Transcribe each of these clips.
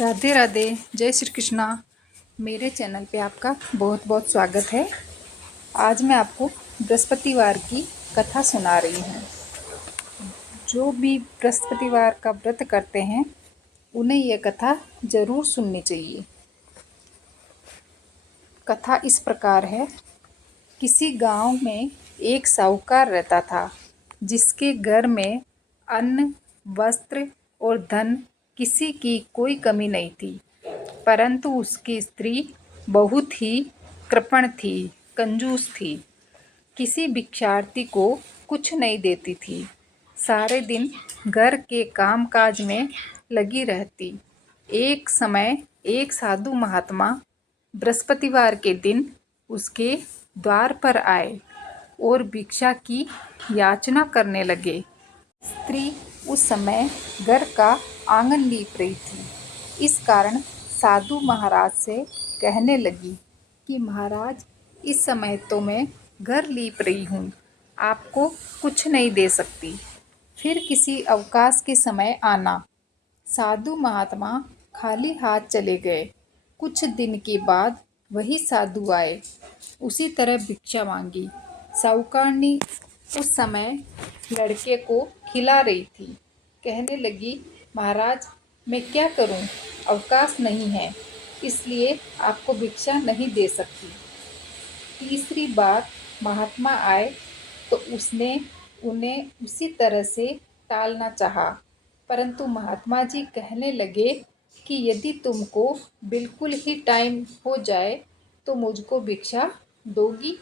राधे राधे, जय श्री कृष्णा। मेरे चैनल पे आपका बहुत बहुत स्वागत है। आज मैं आपको बृहस्पतिवार की कथा सुना रही हूँ। जो भी बृहस्पतिवार का व्रत करते हैं उन्हें यह कथा ज़रूर सुननी चाहिए। कथा इस प्रकार है। किसी गांव में एक साहूकार रहता था, जिसके घर में अन्न, वस्त्र और धन किसी की कोई कमी नहीं थी। परंतु उसकी स्त्री बहुत ही कृपण थी, कंजूस थी। किसी भिक्षार्थी को कुछ नहीं देती थी। सारे दिन घर के कामकाज में लगी रहती। एक समय एक साधु महात्मा बृहस्पतिवार के दिन उसके द्वार पर आए और भिक्षा की याचना करने लगे। स्त्री उस समय घर का आंगन लीप रही थी। इस कारण साधु महाराज से कहने लगी कि महाराज, इस समय तो मैं घर लीप रही हूँ, आपको कुछ नहीं दे सकती। फिर किसी अवकाश के समय आना। साधु महात्मा खाली हाथ चले गए। कुछ दिन के बाद वही साधु आए। उसी तरह भिक्षा मांगी। साहूकारनी उस समय लड़के को खिला रही थी। कहने लगी, महाराज, मैं क्या करूं? अवकाश नहीं है, इसलिए आपको भिक्षा नहीं दे सकती। तीसरी बार महात्मा आए तो उसने उन्हें उसी तरह से टालना चाहा, परंतु महात्मा जी कहने लगे कि यदि तुमको बिल्कुल ही टाइम हो जाए तो मुझको भिक्षा दोगी?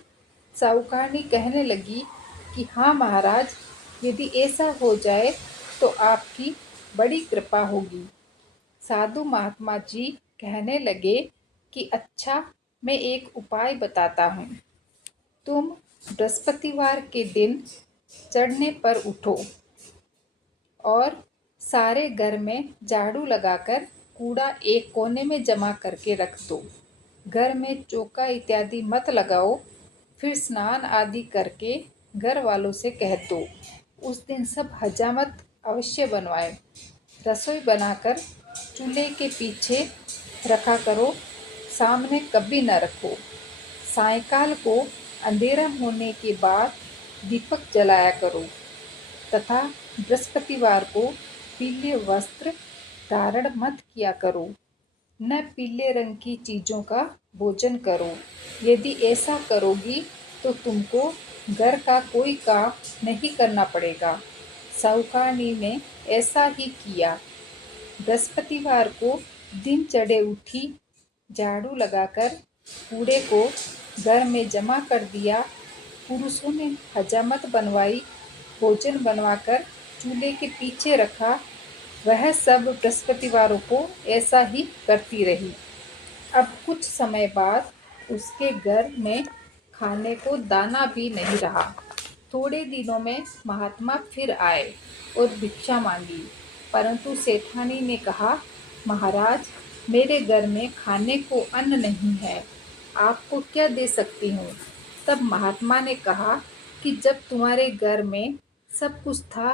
साहूकारनी कहने लगी कि हाँ महाराज, यदि ऐसा हो जाए तो आपकी बड़ी कृपा होगी। साधु महात्मा जी कहने लगे कि अच्छा, मैं एक उपाय बताता हूँ। तुम बृहस्पतिवार के दिन चढ़ने पर उठो और सारे घर में झाड़ू लगाकर कूड़ा एक कोने में जमा करके रख दो। घर में चौका इत्यादि मत लगाओ। फिर स्नान आदि करके घर वालों से कह दो उस दिन सब हजामत अवश्य बनवाए। रसोई बनाकर चूल्हे के पीछे रखा करो, सामने कभी न रखो। सायंकाल को अंधेरा होने के बाद दीपक जलाया करो तथा बृहस्पतिवार को पीले वस्त्र धारण मत किया करो। न पीले रंग की चीज़ों का भोजन करो। यदि ऐसा करोगी तो तुमको घर का कोई काम नहीं करना पड़ेगा। साहूकारनी ने ऐसा ही किया। बृहस्पतिवार को दिन चढ़े उठी, झाड़ू लगाकर कूड़े को घर में जमा कर दिया। पुरुषों ने हजामत बनवाई, भोजन बनवाकर चूल्हे के पीछे रखा। वह सब बृहस्पतिवारों को ऐसा ही करती रही। अब कुछ समय बाद उसके घर में खाने को दाना भी नहीं रहा। थोड़े दिनों में महात्मा फिर आए और भिक्षा मांगी, परंतु सेठानी ने कहा, महाराज, मेरे घर में खाने को अन्न नहीं है, आपको क्या दे सकती हूँ? तब महात्मा ने कहा कि जब तुम्हारे घर में सब कुछ था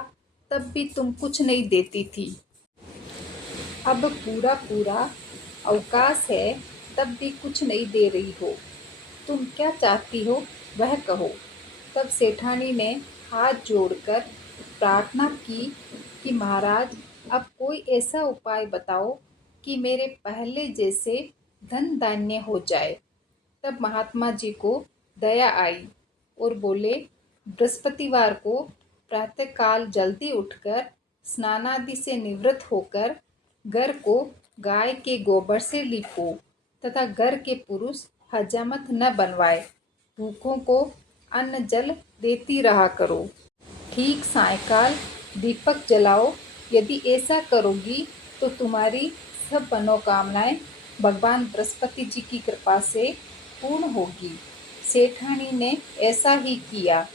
तब भी तुम कुछ नहीं देती थी। अब पूरा पूरा अवकाश है तब भी कुछ नहीं दे रही हो। तुम क्या चाहती हो वह कहो। तब सेठानी ने हाथ जोड़कर प्रार्थना की कि महाराज, अब कोई ऐसा उपाय बताओ कि मेरे पहले जैसे धन धान्य हो जाए। तब महात्मा जी को दया आई और बोले, बृहस्पतिवार को प्रातःकाल जल्दी उठकर स्नानादि से निवृत्त होकर घर को गाय के गोबर से लीपो तथा घर के पुरुष हजामत न बनवाए। भूखों को अन्न जल देती रहा करो। ठीक सायंकाल दीपक जलाओ। यदि ऐसा करोगी तो तुम्हारी सब मनोकामनाएं भगवान बृहस्पति जी की कृपा से पूर्ण होगी। सेठानी ने ऐसा ही किया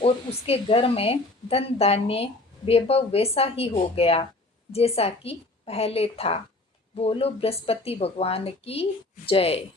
और उसके घर में धन धान्य वैभव वैसा ही हो गया जैसा कि पहले था। बोलो बृहस्पति भगवान की जय।